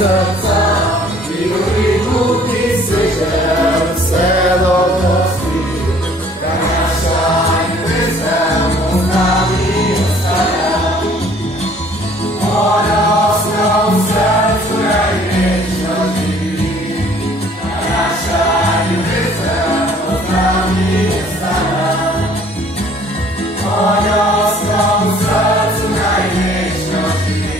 srdca, i uliku ti slyšel se lotosti, Kanašaj bezemu nami ostala. Odosnou srdcu najvětšo živí, Kanašaj bezemu nami ostala. Odosnou srdcu najvětšo živí.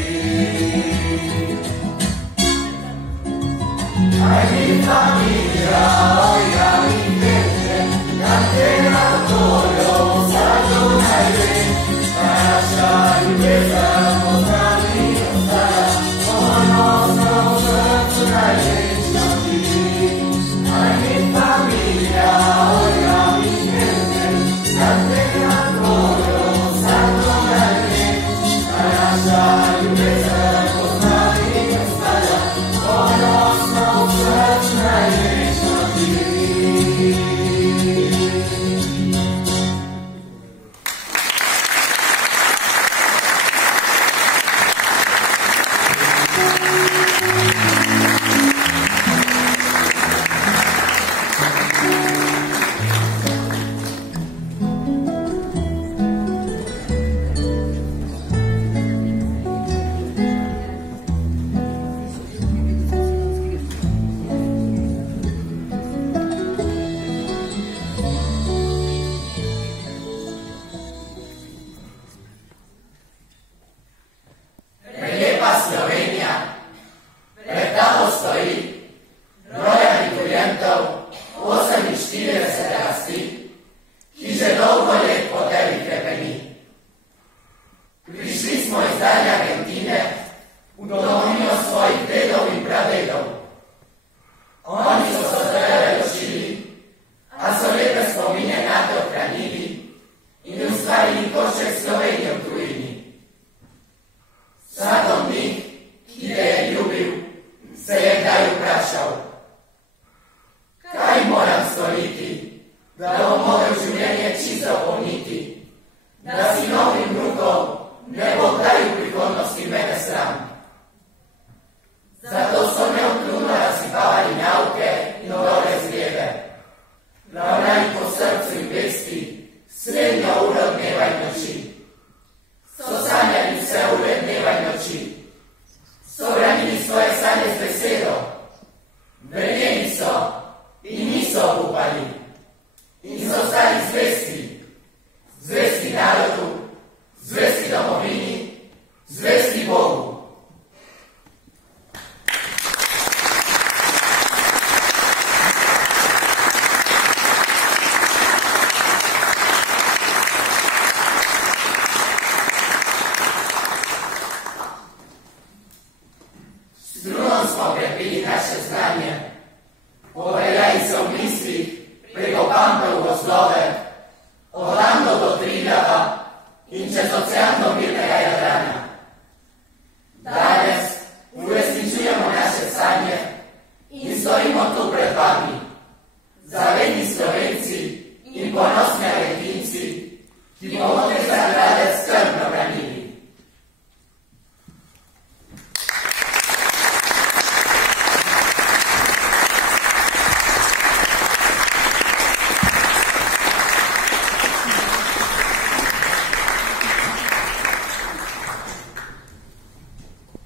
Aj mi familia, oja mi gente, cantera todo, saldo najve, Kanašaj bezemu nami ostala. Odosnou srdcu najvětšo živí. Aj mi familia, oja mi gente, cantera todo, saldo najve, Kanašaj bezemu nami ostala. Odosnou srdcu najvětšo živí. Prelepa Slovenija, pred tabo stoji roja miturientov 48 rasti, ki že dolgo let po tebi krepeni. Prišli smo iz daljne Argentine, v domovino svojih dedov in pradedov. Oni so se zdaj ločili, a so lepe spomine nate ohranili in ustvarili košček Slovenije v tujini. Vsak od njih, ki te je ljubil, se je kdaj vprašal, kaj moram storiti, da bom mogel življenje čisto polniti, da si novim vnukom ne bo kdaj v prihodnosti mene sram. Zato so neokljuno razsipavali nauke in dobre zglede, ravnali po srcu in vesti, srednjo uro dneva in noči. So sanjali vse ure dneva in noči, so branili svoje sanje z besedo, verjeli so in niso upali, in so stali zvesti, zvesti narodu, zvesti domovini, zvesti Bogu. Strunom smo krepili naše znanje, poveljali so v mislih preko Pampe v gozdove, od Lando do Triglava in čez ocean do mirnega Jadrana.